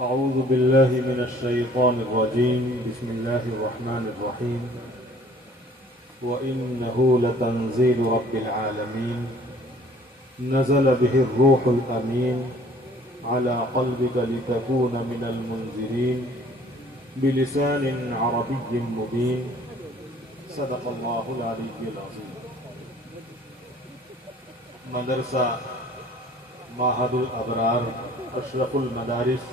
أعوذ بالله من الشيطان الرجيم. بسم الله الرحمن الرحيم. وإنه لتنزيل رب العالمين نزل به الروح الأمين على قلبك لتكون من المنذرين بلسان عربي مبين. صدق الله العلي العظيم. مدرسہ معہد الابرار اشرف المدارس،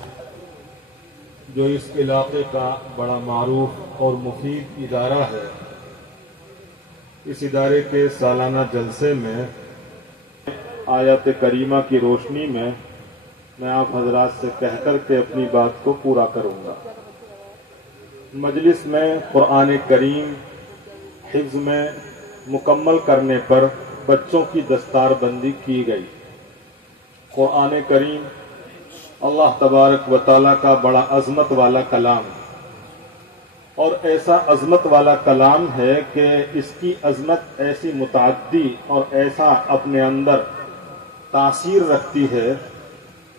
جو اس علاقے کا بڑا معروف اور مفید ادارہ ہے، اس ادارے کے سالانہ جلسے میں آیت کریمہ کی روشنی میں آپ حضرات سے کہہ کر کے اپنی بات کو پورا کروں گا۔ مجلس میں قرآن کریم حفظ میں مکمل کرنے پر بچوں کی دستار بندی کی گئی۔ قرآن کریم اللہ تبارک و تعالیٰ کا بڑا عظمت والا کلام، اور ایسا عظمت والا کلام ہے کہ اس کی عظمت ایسی متعدی اور ایسا اپنے اندر تاثیر رکھتی ہے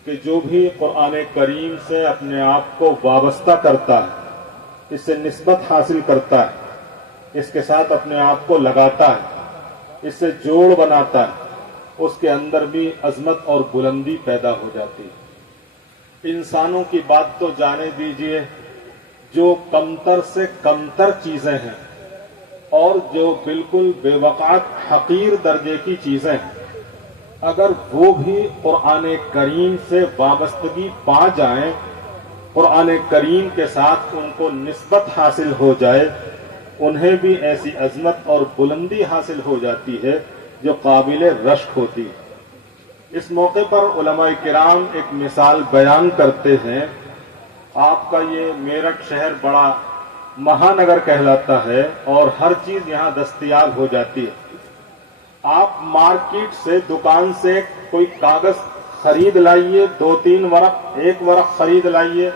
کہ جو بھی قرآن کریم سے اپنے آپ کو وابستہ کرتا ہے، اس سے نسبت حاصل کرتا ہے، اس کے ساتھ اپنے آپ کو لگاتا ہے، اس سے جوڑ بناتا ہے، اس کے اندر بھی عظمت اور بلندی پیدا ہو جاتی ہے۔ انسانوں کی بات تو جانے دیجئے، جو کمتر سے کمتر چیزیں ہیں اور جو بالکل بے وقعت حقیر درجے کی چیزیں ہیں، اگر وہ بھی قرآن کریم سے وابستگی پا جائیں، قرآن کریم کے ساتھ ان کو نسبت حاصل ہو جائے، انہیں بھی ایسی عظمت اور بلندی حاصل ہو جاتی ہے جو قابل رشک ہوتی ہے۔ اس موقع پر علماء کرام ایک مثال بیان کرتے ہیں۔ آپ کا یہ میرٹھ شہر بڑا مہانگر کہلاتا ہے اور ہر چیز یہاں دستیاب ہو جاتی ہے۔ آپ مارکیٹ سے، دکان سے کوئی کاغذ خرید لائیے، 2-3 ورق، 1 ورق خرید لائیے،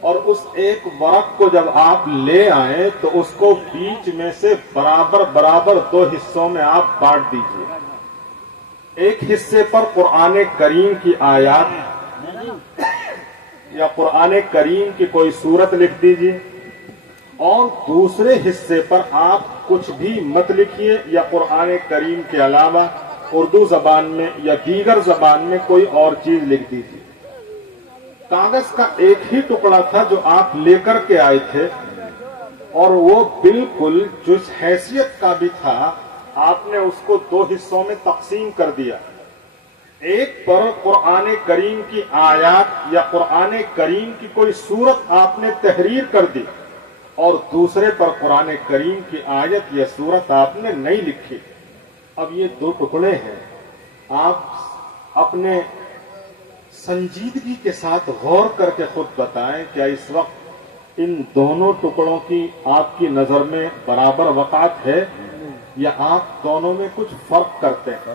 اور اس 1 ورق کو جب آپ لے آئیں تو اس کو بیچ میں سے برابر 2 حصوں میں آپ بانٹ دیجئے۔ ایک حصے پر قرآن کریم کی آیات یا قرآن کریم کی کوئی سورت لکھ دیجئے، اور دوسرے حصے پر آپ کچھ بھی مت لکھیے، یا قرآن کریم کے علاوہ اردو زبان میں یا دیگر زبان میں کوئی اور چیز لکھ دیجئے۔ کاغذ کا ایک ہی ٹکڑا تھا جو آپ لے کر کے آئے تھے، اور وہ بالکل جس حیثیت کا بھی تھا، آپ نے اس کو 2 حصوں میں تقسیم کر دیا۔ ایک پر قرآن کریم کی آیات یا قرآن کریم کی کوئی صورت آپ نے تحریر کر دی، اور دوسرے پر قرآن کریم کی آیت یا صورت آپ نے نہیں لکھی۔ اب یہ 2 ٹکڑے ہیں، آپ اپنے سنجیدگی کے ساتھ غور کر کے خود بتائیں، کیا اس وقت ان دونوں ٹکڑوں کی آپ کی نظر میں برابر وقعت ہے، یا آپ دونوں میں کچھ فرق کرتے ہیں؟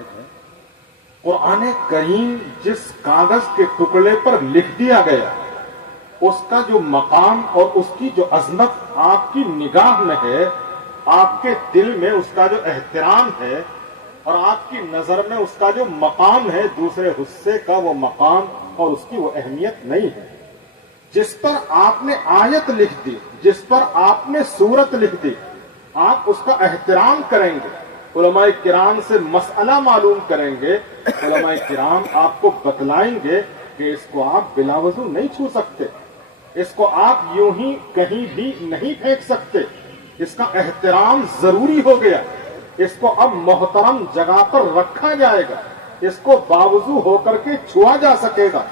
قرآن کریم جس کاغذ کے ٹکڑے پر لکھ دیا گیا، اس کا جو مقام اور اس کی جو عظمت آپ کی نگاہ میں ہے، آپ کے دل میں اس کا جو احترام ہے، اور آپ کی نظر میں اس کا جو مقام ہے، دوسرے حصے کا وہ مقام اور اس کی وہ اہمیت نہیں ہے۔ جس پر آپ نے آیت لکھ دی، جس پر آپ نے سورت لکھ دی، آپ اس کا احترام کریں گے، علماء کرام سے مسئلہ معلوم کریں گے، علماء کرام آپ کو بتلائیں گے کہ اس کو آپ بلا وضو نہیں چھو سکتے، اس کو آپ یوں ہی کہیں بھی نہیں پھینک سکتے، اس کا احترام ضروری ہو گیا، اس کو اب محترم جگہ پر رکھا جائے گا، اس کو باوضو ہو کر کے چھوا جا سکے گا،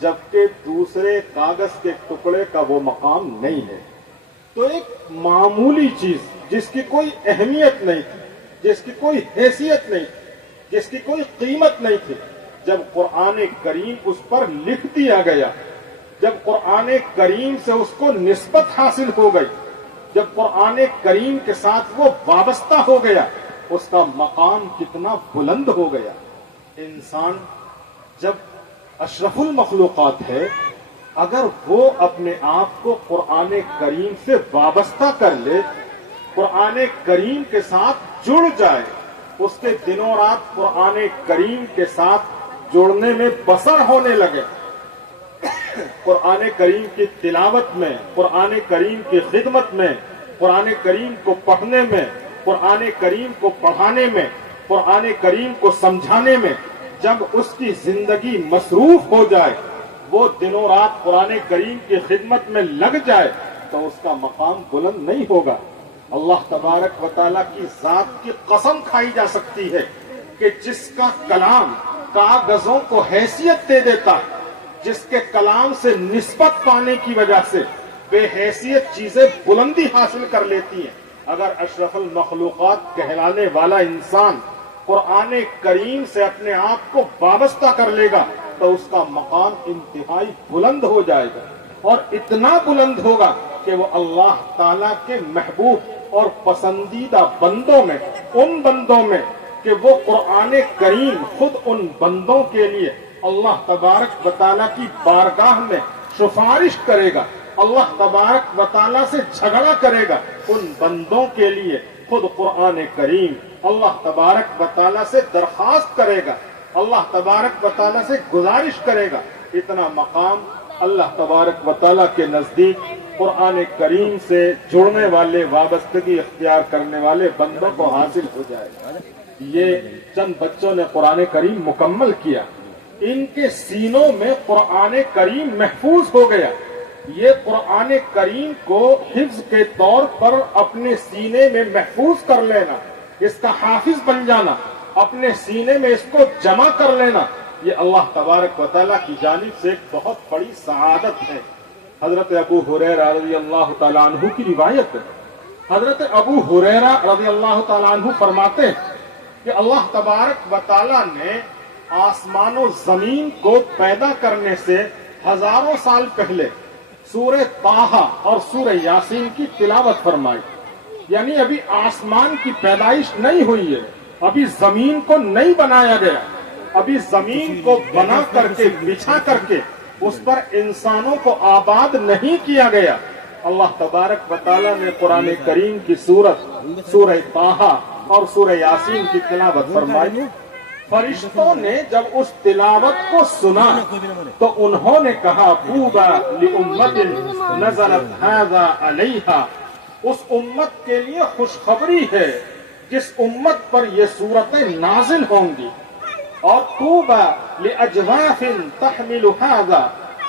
جبکہ دوسرے کاغذ کے ٹکڑے کا وہ مقام نہیں ہے۔ تو ایک معمولی چیز جس کی کوئی اہمیت نہیں تھی، جس کی کوئی حیثیت نہیں تھی، جس کی کوئی قیمت نہیں تھی، جب قرآن کریم اس پر لکھ دیا گیا، جب قرآن کریم سے اس کو نسبت حاصل ہو گئی، جب قرآن کریم کے ساتھ وہ وابستہ ہو گیا، اس کا مقام کتنا بلند ہو گیا۔ انسان جب اشرف المخلوقات ہے، اگر وہ اپنے آپ کو قرآن کریم سے وابستہ کر لے، قرآن کریم کے ساتھ جڑ جائے، اس کے دنوں رات قرآن کریم کے ساتھ جڑنے میں بسر ہونے لگے، قرآن کریم کی تلاوت میں، قرآن کریم کی خدمت میں، قرآن کریم کو پڑھنے میں، قرآن کریم کو پڑھانے میں، قرآن کریم کو سمجھانے میں جب اس کی زندگی مصروف ہو جائے، وہ دنوں رات قرآن کریم کی خدمت میں لگ جائے، تو اس کا مقام بلند نہیں ہوگا۔ اللہ تبارک و تعالیٰ کی ذات کی قسم کھائی جا سکتی ہے کہ جس کا کلام کاغذوں کو حیثیت دے دیتا ہے، جس کے کلام سے نسبت پانے کی وجہ سے بے حیثیت چیزیں بلندی حاصل کر لیتی ہیں، اگر اشرف المخلوقات کہلانے والا انسان قرآن کریم سے اپنے آپ کو وابستہ کر لے گا تو اس کا مقام انتہائی بلند ہو جائے گا، اور اتنا بلند ہوگا کہ وہ اللہ تعالیٰ کے محبوب اور پسندیدہ بندوں میں، ان بندوں میں کہ وہ قرآن کریم خود ان بندوں کے لیے اللہ تبارک و تعالیٰ کی بارگاہ میں سفارش کرے گا، اللہ تبارک و تعالیٰ سے جھگڑا کرے گا، ان بندوں کے لیے خود قرآن کریم اللہ تبارک و تعالیٰ سے درخواست کرے گا، اللہ تبارک و تعالیٰ سے گزارش کرے گا۔ اتنا مقام اللہ تبارک و تعالیٰ کے نزدیک قرآن کریم سے جڑنے والے، وابستگی اختیار کرنے والے بندوں کو حاصل ہو جائے گا۔ یہ چند بچوں نے قرآن کریم مکمل کیا، ان کے سینوں میں قرآن کریم محفوظ ہو گیا۔ یہ قرآن کریم کو حفظ کے طور پر اپنے سینے میں محفوظ کر لینا، اس کا حافظ بن جانا، اپنے سینے میں اس کو جمع کر لینا، یہ اللہ تبارک و تعالیٰ کی جانب سے ایک بہت بڑی سعادت ہے۔ حضرت ابو ہریرہ رضی اللہ تعالیٰ عنہ کی روایت ہے، حضرت ابو ہریرہ رضی اللہ تعالیٰ عنہ فرماتے ہیں کہ اللہ تبارک و تعالیٰ نے آسمان و زمین کو پیدا کرنے سے ہزاروں سال پہلے سورہ طٰہٰ اور سورہ یاسین کی تلاوت فرمائی، یعنی ابھی آسمان کی پیدائش نہیں ہوئی ہے، ابھی زمین کو نہیں بنایا گیا، ابھی زمین کو بنا کر کے، بچھا کر کے اس پر انسانوں کو آباد نہیں کیا گیا۔ اللہ تبارک و تعالیٰ نے قرآن کریم کی سورت سورہ طٰہٰ اور سورہ یاسین کی تلاوت فرمائی۔ فرشتوں نے جب اس تلاوت کو سنا تو انہوں نے کہا طوبیٰ لأمت نزلت ھذا علیہا، اس امت کے لیے خوشخبری ہے جس امت پر یہ سورتیں نازل ہوں گی، اور طوبیٰ لأجواف تحمل ھذا،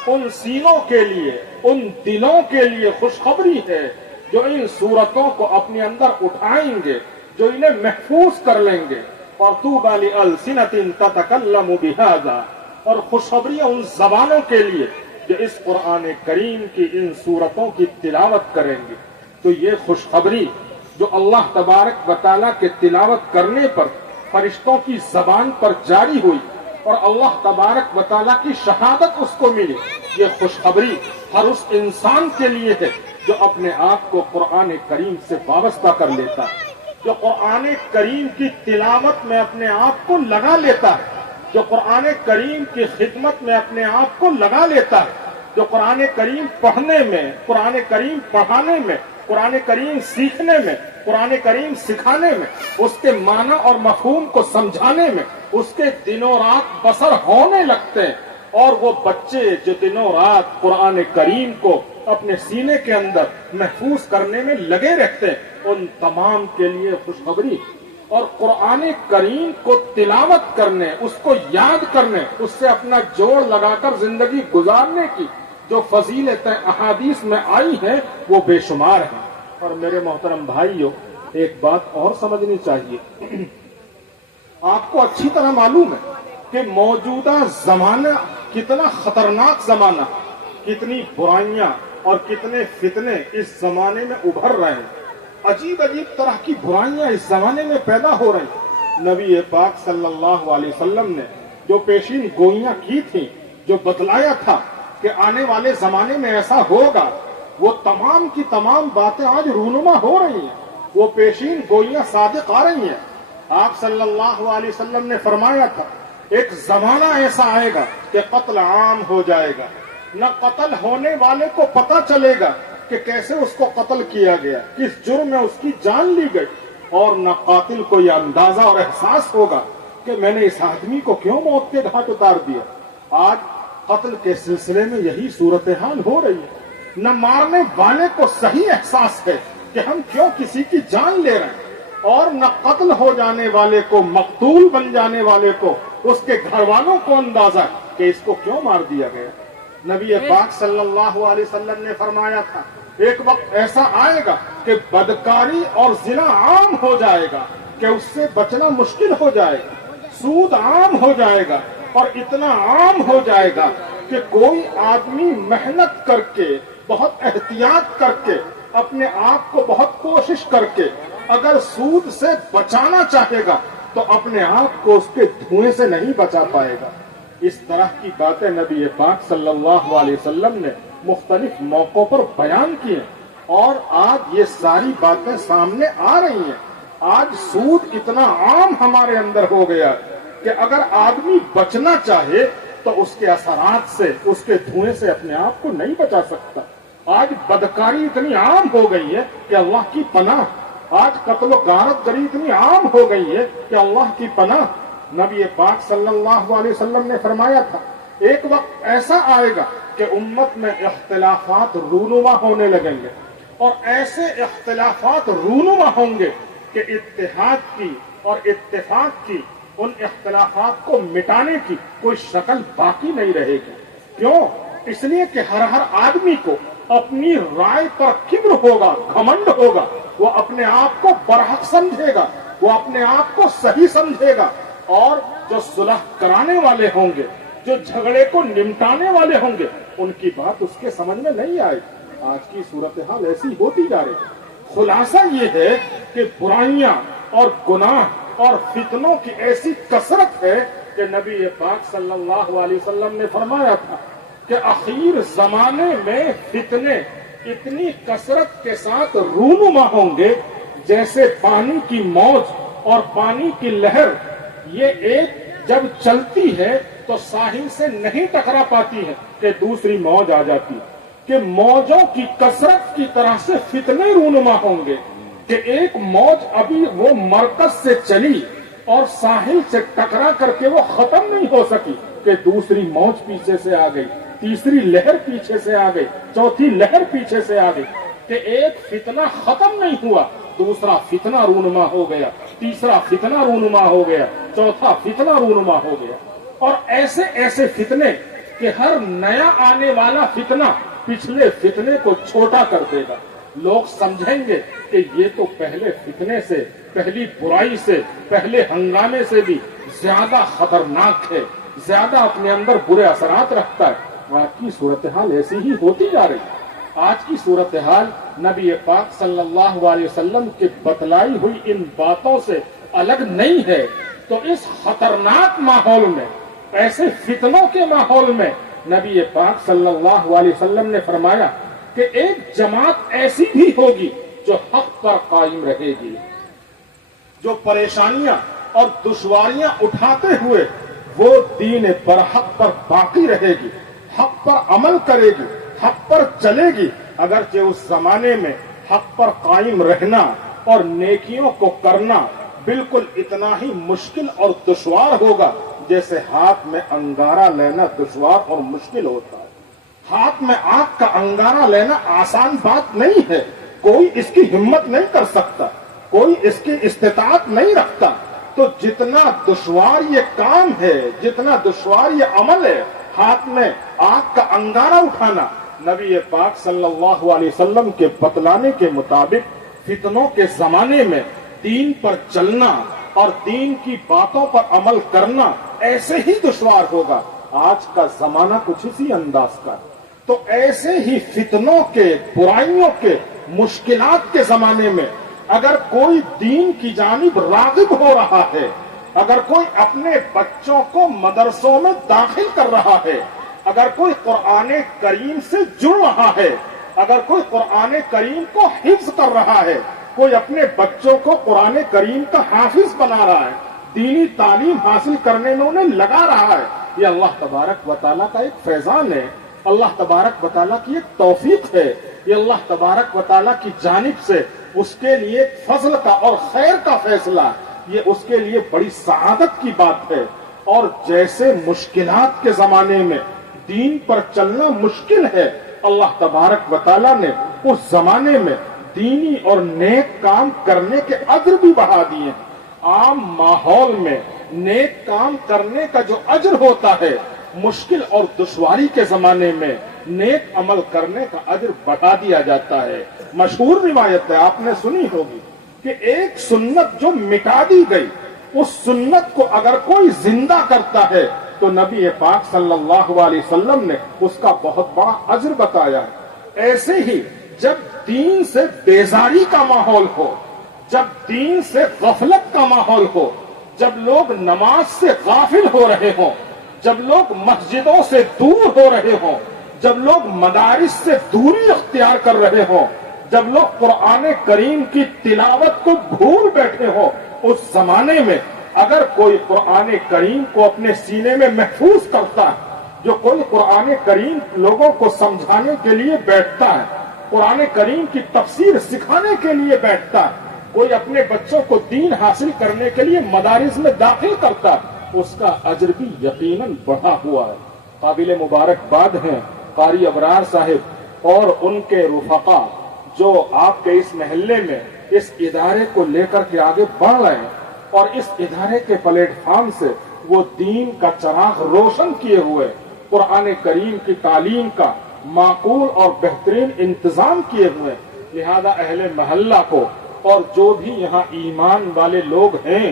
ان سینوں کے لیے، ان دلوں کے لیے خوشخبری ہے جو ان سورتوں کو اپنے اندر اٹھائیں گے، جو انہیں محفوظ کر لیں گے، اور طوبیٰ لألسنۃ تتکلم بھذا، اور خوشخبریاں ان زبانوں کے لیے جو اس قرآن کریم کی ان سورتوں کی تلاوت کریں گے۔ تو یہ خوشخبری جو اللہ تبارک و تعالیٰ کے تلاوت کرنے پر فرشتوں کی زبان پر جاری ہوئی اور اللہ تبارک و تعالیٰ کی شہادت اس کو ملی، یہ خوشخبری ہر اس انسان کے لیے ہے جو اپنے آپ کو قرآن کریم سے وابستہ کر لیتا ہے، جو قرآن کریم کی تلاوت میں اپنے آپ کو لگا لیتا ہے، جو قرآن کریم کی خدمت میں اپنے آپ کو لگا لیتا ہے، جو قرآن کریم پڑھنے میں، قرآن کریم پڑھانے میں، قرآن کریم سیکھنے میں، قرآن کریم سکھانے میں، اس کے معنی اور مفہوم کو سمجھانے میں اس کے دنوں رات بسر ہونے لگتے ہیں، اور وہ بچے جو دنوں رات قرآن کریم کو اپنے سینے کے اندر محفوظ کرنے میں لگے رہتے ہیں، ان تمام کے لیے خوشخبری۔ اور قرآن کریم کو تلاوت کرنے، اس کو یاد کرنے، اس سے اپنا جوڑ لگا کر زندگی گزارنے کی جو فضیلتیں احادیث میں آئی ہیں وہ بے شمار ہیں۔ اور میرے محترم بھائیوں، ایک بات اور سمجھنی چاہیے، آپ کو اچھی طرح معلوم ہے کہ موجودہ زمانہ کتنا خطرناک زمانہ، کتنی برائیاں اور کتنے فتنے اس زمانے میں ابھر رہے ہیں، عجیب عجیب طرح کی برائیاں اس زمانے میں پیدا ہو رہی ہیں۔ نبی پاک صلی اللہ علیہ وسلم نے جو پیشین گوئیاں کی تھیں، جو بتلایا تھا کہ آنے والے زمانے میں ایسا ہوگا، وہ تمام کی تمام باتیں آج رونما ہو رہی ہیں، وہ پیشین گوئیاں صادق آ رہی ہیں۔ آپ صلی اللہ علیہ وسلم نے فرمایا تھا ایک زمانہ ایسا آئے گا کہ قتل عام ہو جائے گا، نہ قتل ہونے والے کو پتہ چلے گا کہ کیسے اس کو قتل کیا گیا، کس جرم میں اس کی جان لی گئی، اور نہ قاتل کو یہ اندازہ اور احساس ہوگا کہ میں نے اس آدمی کو کیوں موت کے گھاٹ اتار دیا۔ آج قتل کے سلسلے میں یہی صورتحال ہو رہی ہے. نہ مارنے والے کو صحیح احساس ہے کہ ہم کیوں کسی کی جان لے رہے ہیں، اور نہ قتل ہو جانے والے کو، مقتول بن جانے والے کو، اس کے گھر والوں کو اندازہ ہے کہ اس کو کیوں مار دیا گیا. نبی پاک صلی اللہ علیہ وسلم نے فرمایا تھا ایک وقت ایسا آئے گا کہ بدکاری اور زنا عام ہو جائے گا کہ اس سے بچنا مشکل ہو جائے گا. سود عام ہو جائے گا، اور اتنا عام ہو جائے گا کہ کوئی آدمی محنت کر کے، بہت احتیاط کر کے، اپنے آپ کو بہت کوشش کر کے اگر سود سے بچانا چاہے گا تو اپنے آپ کو اس کے دھوئیں سے نہیں بچا پائے گا. اس طرح کی باتیں نبی پاک صلی اللہ علیہ وسلم نے مختلف موقعوں پر بیان کی ہیں، اور آج یہ ساری باتیں سامنے آ رہی ہیں. آج سود اتنا عام ہمارے اندر ہو گیا کہ اگر آدمی بچنا چاہے تو اس کے اثرات سے، اس کے دھوئیں سے اپنے آپ کو نہیں بچا سکتا. آج بدکاری اتنی عام ہو گئی ہے کہ اللہ کی پناہ. آج قتل و غارت گری اتنی عام ہو گئی ہے کہ اللہ کی پناہ. نبی پاک صلی اللہ علیہ وسلم نے فرمایا تھا ایک وقت ایسا آئے گا کہ امت میں اختلافات رونما ہونے لگیں گے، اور ایسے اختلافات رونما ہوں گے کہ اتحاد کی اور اتفاق کی، ان اختلافات کو مٹانے کی کوئی شکل باقی نہیں رہے گی. کیوں؟ اس لیے کہ ہر آدمی کو اپنی رائے پر کبر ہوگا، گھمنڈ ہوگا. وہ اپنے آپ کو برحق سمجھے گا، وہ اپنے آپ کو صحیح سمجھے گا، اور جو صلح کرانے والے ہوں گے، جو جھگڑے کو نمٹانے والے ہوں گے، ان کی بات اس کے سمجھ میں نہیں آئے. آج کی صورتحال ایسی ہوتی جا رہی ہے. خلاصہ یہ ہے کہ برائیاں اور گناہ اور فتنوں کی ایسی کثرت ہے کہ نبی پاک صلی اللہ علیہ وسلم نے فرمایا تھا کہ اخیر زمانے میں فتنے اتنی کثرت کے ساتھ رونما ہوں گے جیسے پانی کی موج اور پانی کی لہر. یہ ایک جب چلتی ہے تو ساحل سے نہیں ٹکرا پاتی ہے کہ دوسری موج آ جاتی ہے، کہ موجوں کی کثرت کی طرح سے فتنے رونما ہوں گے کہ ایک موج ابھی وہ مرکز سے چلی اور ساحل سے ٹکرا کر کے وہ ختم نہیں ہو سکی کہ دوسری موج پیچھے سے آ گئی، تیسری لہر پیچھے سے آ گئی، چوتھی لہر پیچھے سے آ گئی، کہ ایک فتنہ ختم نہیں ہوا، دوسرا فتنہ رونما ہو گیا، تیسرا فتنہ رونما ہو گیا، چوتھا فتنہ رونما ہو گیا. اور ایسے ایسے فتنے کہ ہر نیا آنے والا فتنہ پچھلے فتنے کو چھوٹا کر دے گا. لوگ سمجھیں گے کہ یہ تو پہلے فتنے سے، پہلی برائی سے، پہلے ہنگامے سے بھی زیادہ خطرناک ہے، زیادہ اپنے اندر برے اثرات رکھتا ہے. آج کی صورتحال ایسی ہی ہوتی جا رہی ہے. آج کی صورتحال نبی پاک صلی اللہ علیہ وسلم کی بتلائی ہوئی ان باتوں سے الگ نہیں ہے. تو اس خطرناک ماحول میں، ایسے فتنوں کے ماحول میں نبی پاک صلی اللہ علیہ وسلم نے فرمایا کہ ایک جماعت ایسی بھی ہوگی جو حق پر قائم رہے گی، جو پریشانیاں اور دشواریاں اٹھاتے ہوئے وہ دین برحق پر باقی رہے گی، حق پر عمل کرے گی، حق پر چلے گی. اگرچہ اس زمانے میں حق پر قائم رہنا اور نیکیوں کو کرنا بالکل اتنا ہی مشکل اور دشوار ہوگا جیسے ہاتھ میں انگارہ لینا دشوار اور مشکل ہوتا ہے. ہاتھ میں آگ کا انگارہ لینا آسان بات نہیں ہے. کوئی اس کی ہمت نہیں کر سکتا، کوئی اس کی استطاعت نہیں رکھتا. تو جتنا دشوار یہ کام ہے، جتنا دشوار یہ عمل ہے، ہاتھ میں آگ کا انگارہ اٹھانا، نبی پاک صلی اللہ علیہ وسلم کے بتلانے کے مطابق فتنوں کے زمانے میں دین پر چلنا اور دین کی باتوں پر عمل کرنا ایسے ہی دشوار ہوگا. آج کا زمانہ کچھ اسی انداز کا. تو ایسے ہی فتنوں کے، برائیوں کے، مشکلات کے زمانے میں اگر کوئی دین کی جانب راغب ہو رہا ہے، اگر کوئی اپنے بچوں کو مدرسوں میں داخل کر رہا ہے، اگر کوئی قرآن کریم سے جڑ رہا ہے، اگر کوئی قرآن کریم کو حفظ کر رہا ہے، کوئی اپنے بچوں کو قرآن کریم کا حافظ بنا رہا ہے، دینی تعلیم حاصل کرنے میں انہیں لگا رہا ہے، یہ اللہ تبارک و تعالیٰ کا ایک فیضان ہے، اللہ تبارک و تعالیٰ کی ایک توفیق ہے. یہ اللہ تبارک و تعالیٰ کی جانب سے اس کے لیے فضل کا اور خیر کا فیصلہ، یہ اس کے لیے بڑی سعادت کی بات ہے. اور جیسے مشکلات کے زمانے میں دین پر چلنا مشکل ہے، اللہ تبارک و تعالیٰ نے اس زمانے میں دینی اور نیک کام کرنے کے اجر بھی بڑھا دیے ہیں۔ عام ماحول میں نیک کام کرنے کا جو اجر ہوتا ہے، مشکل اور دشواری کے زمانے میں نیک عمل کرنے کا اجر بڑھا دیا جاتا ہے۔ مشہور روایت ہے، آپ نے سنی ہوگی، کہ ایک سنت جو مٹا دی گئی، اس سنت کو اگر کوئی زندہ کرتا ہے تو نبی پاک صلی اللہ علیہ وسلم نے اس کا بہت بڑا اجر بتایا ہے۔ ایسے ہی جب دین سے بیزاری کا ماحول ہو، جب دین سے غفلت کا ماحول ہو، جب لوگ نماز سے غافل ہو رہے ہوں، جب لوگ مسجدوں سے دور ہو رہے ہوں، جب لوگ مدارس سے دوری اختیار کر رہے ہوں، جب لوگ قرآن کریم کی تلاوت کو بھول بیٹھے ہوں، اس زمانے میں اگر کوئی قرآن کریم کو اپنے سینے میں محفوظ کرتا ہے، جو کوئی قرآن کریم لوگوں کو سمجھانے کے لیے بیٹھتا ہے، قرآن کریم کی تفسیر سکھانے کے لیے بیٹھتا ہے، کوئی اپنے بچوں کو دین حاصل کرنے کے لیے مدارس میں داخل کرتا ہے، اس کا اجر بھی یقیناً بڑھا ہوا ہے۔ قابل مبارکباد ہیں قاری ابرار صاحب اور ان کے رفقا جو آپ کے اس محلے میں اس ادارے کو لے کر کے آگے بڑھ رہے ہیں، اور اس ادارے کے پلیٹ فارم سے وہ دین کا چراغ روشن کیے ہوئے، قرآن کریم کی تعلیم کا معقول اور بہترین انتظام کیے ہوئے۔ لہذا اہل محلہ کو اور جو بھی یہاں ایمان والے لوگ ہیں،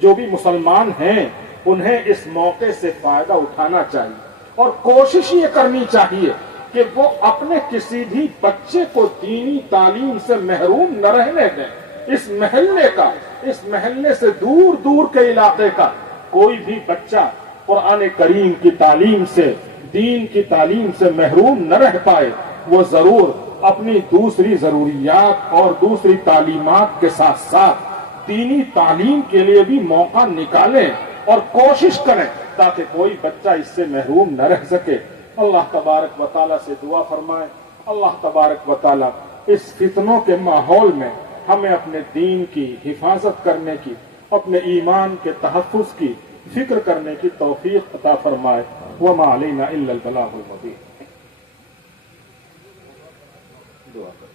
جو بھی مسلمان ہیں، انہیں اس موقع سے فائدہ اٹھانا چاہیے اور کوشش یہ کرنی چاہیے کہ وہ اپنے کسی بھی بچے کو دینی تعلیم سے محروم نہ رہنے دیں۔ اس محلے سے دور دور کے علاقے کا کوئی بھی بچہ قرآن کریم کی تعلیم سے، دین کی تعلیم سے محروم نہ رہ پائے، وہ ضرور اپنی دوسری ضروریات اور دوسری تعلیمات کے ساتھ ساتھ دینی تعلیم کے لیے بھی موقع نکالیں اور کوشش کریں تاکہ کوئی بچہ اس سے محروم نہ رہ سکے۔ اللہ تبارک و تعالیٰ سے دعا فرمائیں، اللہ تبارک و تعالیٰ اس فتنوں کے ماحول میں ہمیں اپنے دین کی حفاظت کرنے کی، اپنے ایمان کے تحفظ کی فکر کرنے کی توفیق عطا فرمائے۔ وما علینا الا البلاغ المبین۔ دعا کریں۔